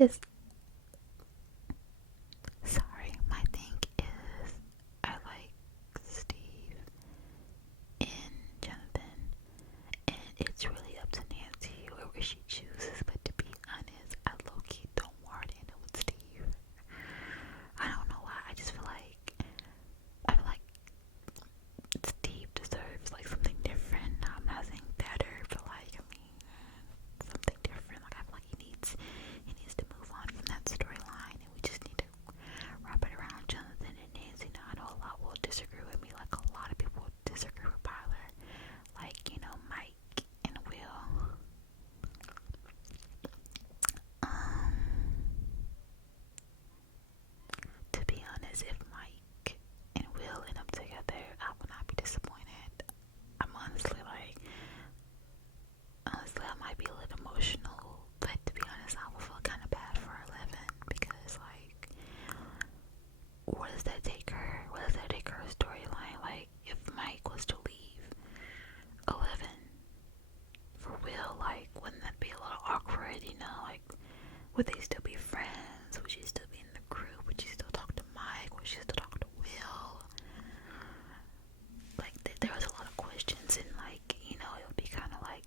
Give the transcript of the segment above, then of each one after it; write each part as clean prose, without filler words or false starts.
is, sorry, my thing is, I like Steve and Jonathan, and it's really up to Nancy whoever she chooses, but to be honest, I low-key don't want to end up with Steve. I don't know why, I feel like Steve deserves like something different. I'm not saying better, but like, I mean, something different. Like, I feel like he needs to move on from that storyline, and we just need to wrap it around Jonathan and Nancy. Now, I know a lot will disagree with me, like a lot of people disagree with Tyler, like, you know, Mike and Will. To be honest, if Mike and Will end up together, I will not be disappointed. I'm honestly I might be a little emotional, but to be honest, I will feel kind of bad for 11 because, like, where does that take her? Where does that take her storyline? Like, if Mike was to leave 11 for Will, like, wouldn't that be a little awkward, you know? Like, would they still be friends? Would she still be in the group? Would she still talk to Mike? Would she still talk to Will? Like, there was a lot of questions, and, like, you know, it would be kind of like,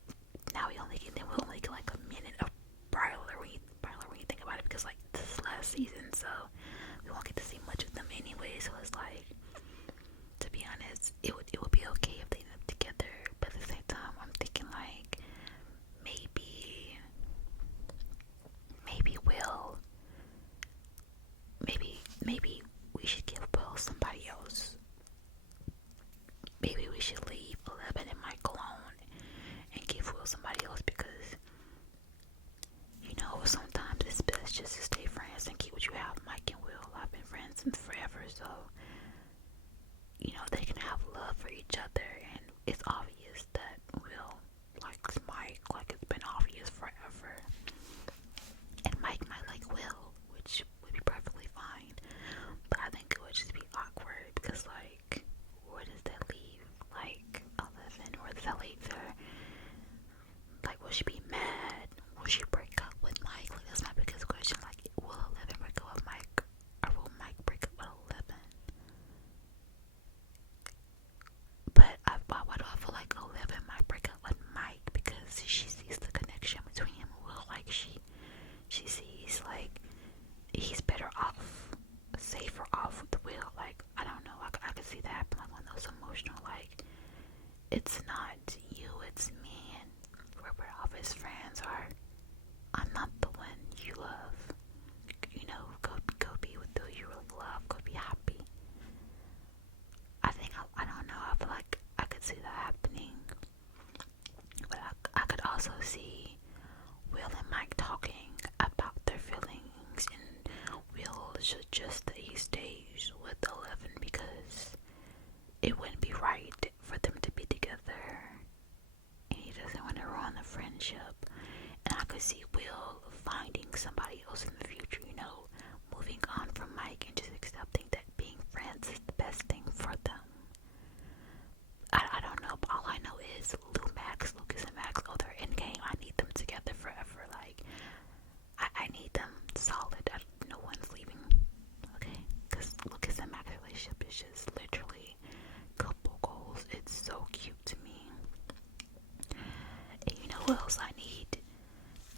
now we'll only get like a minute of Bryler when you think about it, because, like, this is last season, so we won't get to see much of them anyway. So it's like, to be honest, it would be okay if they end up together, but at the same time, I'm thinking like maybe Will, maybe we should give Will somebody else. Maybe we should leave 11 and Mike alone and give Will somebody else, because, you know, sometimes it's best just to stay friends and keep what you have. Mike and Will have been friends since forever, so, you know, they can have love for each other, and it's obvious that Will likes Mike, like it's been obvious forever. And Mike might like Will, which would be perfectly fine, but I think it would just be awkward, because, like, where does that leave, like, 11? Where does that leave her? Like, will she be mad? Will she break up with Mike? Like, that's my biggest question. Like, will 11 break up with Mike, or will Mike break up with 11? But why do I feel like 11 might break up with Mike? Because she sees the connection between him and Will. Like, she sees, like, he's better off, safer off with Will. Like, I don't know, I could see that happen, like, one of those emotional, like, it's not you, it's me, and we're better off as friends, or I'm not the one you love. You know, go be with who you really love, go be happy. I don't know, I feel like I could see that happening. But I could also see Will and Mike talking about their feelings, and Will should just that he stays with 11, because it wouldn't be right for them to be together, and he doesn't want to ruin the friendship. And I could see Will finding somebody else in the future, you know, moving on from Mike and just accepting that being friends is the best thing for them. I don't know, but all I know is Lucas and Max, oh, they're in game. I need them together forever. Like, I need them solid. No one's leaving, okay? Because Lucas and Max's relationship is just literally couple goals. It's so cute to me. And you know who else I need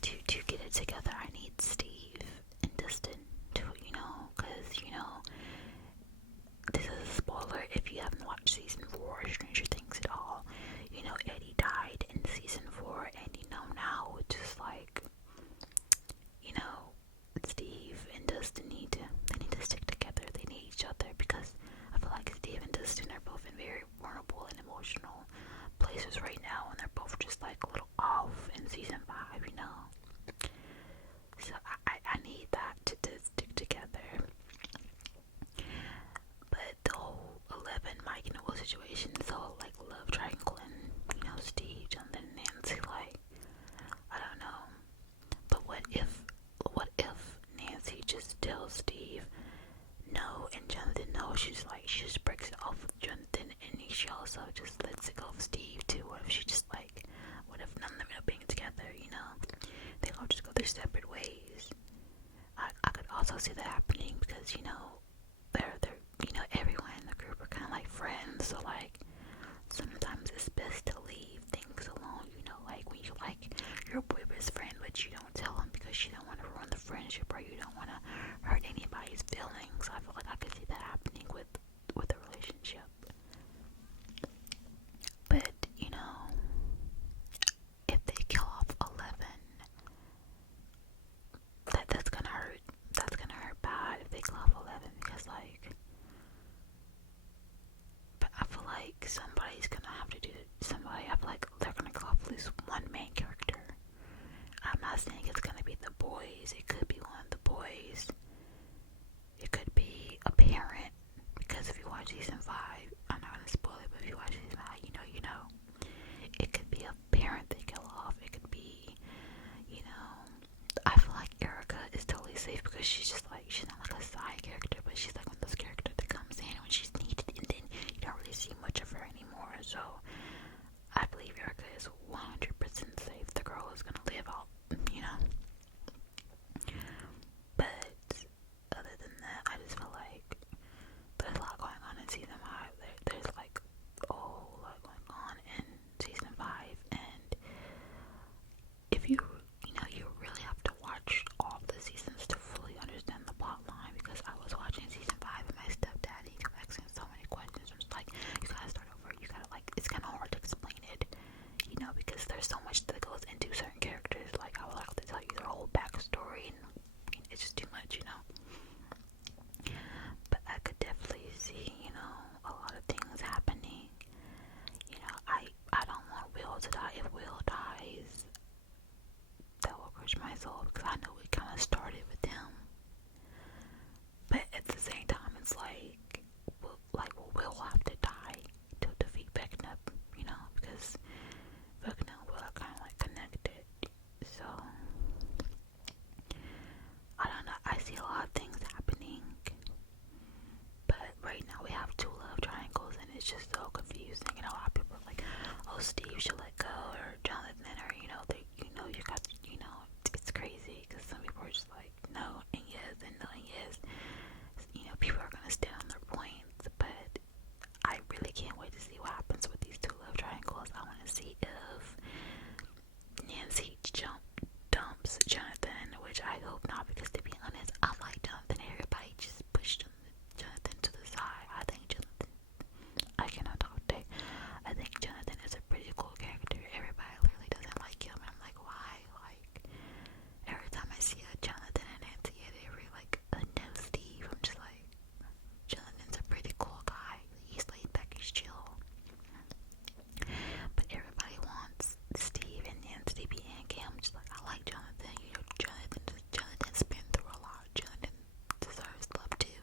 to get it together? I need Steve and Dustin to, you know, because, you know, this is a spoiler if you haven't watched season 4 of Stranger Things at all. You know, Eddie died in season 4, and, you know, now it's just like, you know, Steve and Dustin need to stick together. They need each other, because I feel like Steve and Dustin are both in very vulnerable and emotional places right now, and they're both just like a little off in season 5, you know. So I need that to stick together. But the whole 11 Mike and Will situation is all like love triangle, and, you know, Steve, Jonathan, Nancy, like, I don't know. But what if Nancy just tells Steve no, and Jonathan no? She just breaks it off with Jonathan, and she also just lets it go with Steve too. What if she just, like, what if none of them end up being together, you know? They all just go their separate ways. also see that happening because, they're everyone in the group are kind of like friends, so like sometimes it's best to leave things alone, like when you like your boyfriend's friend, but you don't tell him because you don't want to ruin the friendship or you don't want to hurt anybody's feelings. I feel like I could see that happening with a relationship. But, if they kill off 11, that's gonna hurt. That's gonna hurt bad if they kill off 11 because, like, but I feel like somebody's gonna have to do somebody. I feel like they're gonna kill off at least one main character. I'm not saying it's gonna be the boys. It could be one of the boys. It could be a parent. Because if you watch season 5, I'm not gonna spoil it, but if you watch season 5, you know. It could be a parent they kill off. It could be, I feel like Erica is totally safe because she's just like, she's not like a side character, but she's like one of those characters that comes in when she's needed and then you don't really see much of her anymore. So I believe Erica is 100% safe. The girl is gonna live out, But other than that, I just feel like there's a lot going on in season 5. There's like a whole lot going on in season 5, and if you really have to watch all the seasons to fully understand the plot line, because I was watching season 5 and my stepdaddy kept asking so many questions. I'm just like, you gotta start over, you gotta, like, it's kind of hard to explain it, because there's so much that goes into certain characters. Like, I would have to tell you their whole backstory, and it's just too much, But I could definitely see, a lot of things happening. I don't want Will to die. If Will dies, that will crush my soul because I know we kind of started with him. But at the same time, it's like, Will have to die to defeat Vecna, because Vecna and Will are kind of like connected. So, I don't know. I see a lot of things happening. But right now we have 2 love triangles and it's just so confusing. And a lot of people are like, oh, Steve should let go, or Jonathan, or, you got, it's crazy because some people are just like, no and yes and no and yes. People are going to stand on their points, but I really can't wait to see what happens with these 2 love triangles. I want to see if Nancy dumps Jonathan, which I hope not, because to be honest, I like Jonathan. Everybody just pushed Jonathan to the side. I cannot talk today. I think Jonathan is a pretty cool character. Everybody literally doesn't like him, and I'm like, why? Like, every time I see a Jonathan and Nancy, every like a no Steve, I'm just like, Jonathan's a pretty cool guy. He's laid back, he's chill. But everybody wants Steve and Nancy to be in Kim. I'm just like, I like Jonathan. Jonathan's been through a lot. Jonathan deserves love too.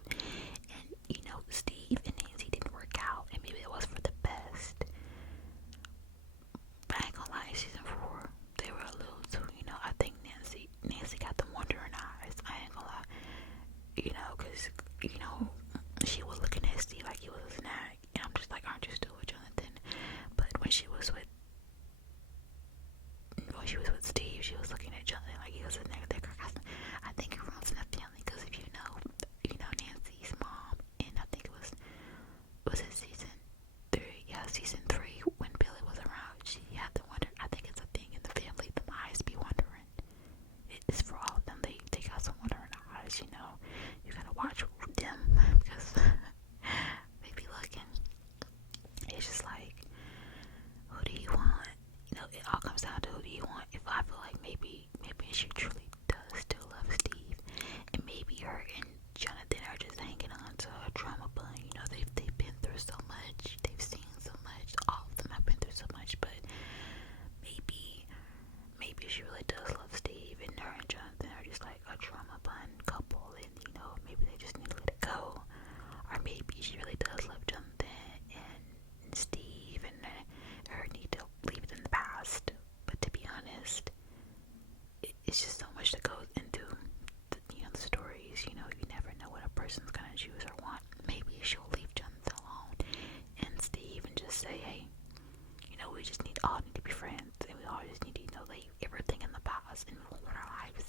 And Steve and Nancy didn't work out, and maybe it was for the best. But I ain't gonna lie, season 4, they were a little too, I think Nancy got the wandering eyes. I ain't gonna lie. Because, she was looking at Steve like he was a snack. And I'm just like, aren't you still with Jonathan? But when she was with Steve, she was looking at Jonathan like he was a snack. I think it runs in the family, because if you know Nancy's mom, and I think it was it season 3? Yeah, season 3, when Billy was around, she had to wonder. I think it's a thing in the family, the eyes be wondering. It's for all of them. They got some wandering eyes, You gotta watch them because they be looking. It's just like, who do you want? It all comes down to who do you want. If I feel like maybe she truly does still love Steve, and maybe her and Jonathan are just hanging on to a trauma bond. They've been through so much. They've seen so much. All of them have been through so much, but maybe she really does love Steve, and her and Jonathan are just like a trauma bond couple, and maybe they just need to let it go. Or maybe she really does love Jonathan and Steve, and her need to leave it in the past. But to be honest, it's just so much that goes into the stories. You never know what a person's gonna choose or want. Maybe she'll leave Jonathan alone and Steve and just say, hey, we just all need to be friends, and we all just need to leave everything in the past and move on with our lives.